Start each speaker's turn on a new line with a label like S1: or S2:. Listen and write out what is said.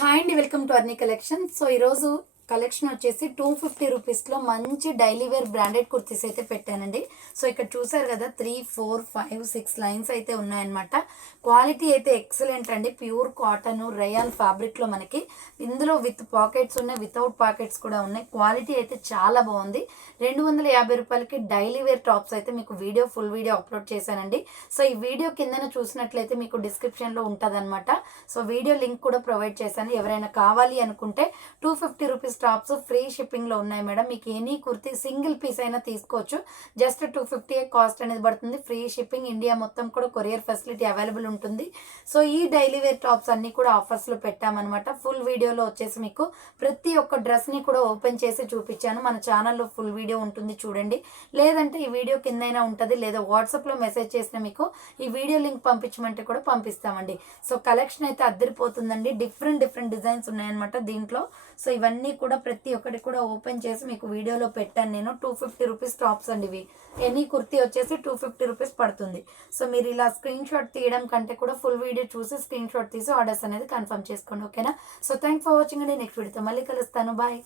S1: Hi అండి welcome to Arni collection. So ఈరోజు collection వచ్చేసి టూ ఫిఫ్టీ రూపీస్లో మంచి డైలీ వేర్ బ్రాండెడ్ కుర్తీస్ అయితే పెట్టానండి. సో ఇక్కడ చూసారు కదా three four five six lines అయితే ఉన్నాయన్నమాట. క్వాలిటీ అయితే ఎక్సలెంట్ అండి. ప్యూర్ కాటన్ రయాన్ ఫ్యాబ్రిక్లో మనకి. ఇందులో విత్ పాకెట్స్ ఉన్నాయి వితౌట్ పాకెట్స్ కూడా ఉన్నాయి. క్వాలిటీ అయితే చాలా బాగుంది. రెండు వందల యాభై రూపాయలకి డైలీ వేర్ టాప్స్ అయితే మీకు వీడియో ఫుల్ వీడియో అప్లోడ్ చేశానండి. సో ఈ వీడియో కిందన చూసినట్లయితే మీకు డిస్క్రిప్షన్లో ఉంటుందన్నమాట. సో వీడియో లింక్ కూడా ప్రొవైడ్ చేశాను. ఎవరైనా కావాలి అనుకుంటే two fifty rupees tops free షిప్పింగ్లో ఉన్నాయి మేడం. మీకు ఎనీ కుర్తీ సింగిల్ పీస్ అయినా తీసుకోవచ్చు. జస్ట్ టూ ఫిఫ్టీ కాస్ట్ అనేది పడుతుంది. ఫ్రీ షిప్పింగ్ ఇండియా మొత్తం కూడా కొరియర్ ఫెసిలిటీ అవైలబుల్ ఉంటుంది. సో ఈ డైలీ వేర్ టాప్స్ అన్నీ కూడా ఆఫర్స్లో పెట్టామన్నమాట. ఫుల్ వీడియోలో వచ్చేసి మీకు ప్రతి ఒక్క డ్రెస్ని కూడా ఓపెన్ చేసి చూపించాను. మన ఛానల్లో ఫుల్ వీడియో ఉంటుంది చూడండి. లేదంటే ఈ వీడియో కిందైనా ఉంటుంది. లేదా వాట్సాప్లో మెసేజ్ చేసిన మీకు ఈ వీడియో లింక్ పంపించమంటే కూడా పంపిస్తామండి. సో కలెక్షన్ అయితే అద్దరిపోతుందండి. డిఫరెంట్ డిఫరెంట్ డిజైన్స్ ఉన్నాయన్నమాట దీంట్లో. సో ఇవన్నీ కూడా ప్రతి ఒక్కటి కూడా ఓపెన్ చేసి మీకు వీడియోలో పెట్టాను నేను. టూ ఫిఫ్టీ రూపీస్ టాప్స్ అండి ఇవి. ఎనీ కుర్తీ వచ్చేసి టూ ఫిఫ్టీ రూపీస్ పడుతుంది. సో మీరు ఇలా స్క్రీన్ షాట్ తీయడం కంటే కూడా ఫుల్ వీడియో చూసి స్క్రీన్ షాట్ తీసి ఆర్డర్స్ అనేది కన్ఫర్మ్ చేసుకోండి ఓకేనా? సో థ్యాంక్ ఫర్ వాచింగ్ అండి. నెక్స్ట్ వీడియోతో మళ్ళీ కలుస్తాను. బాయ్.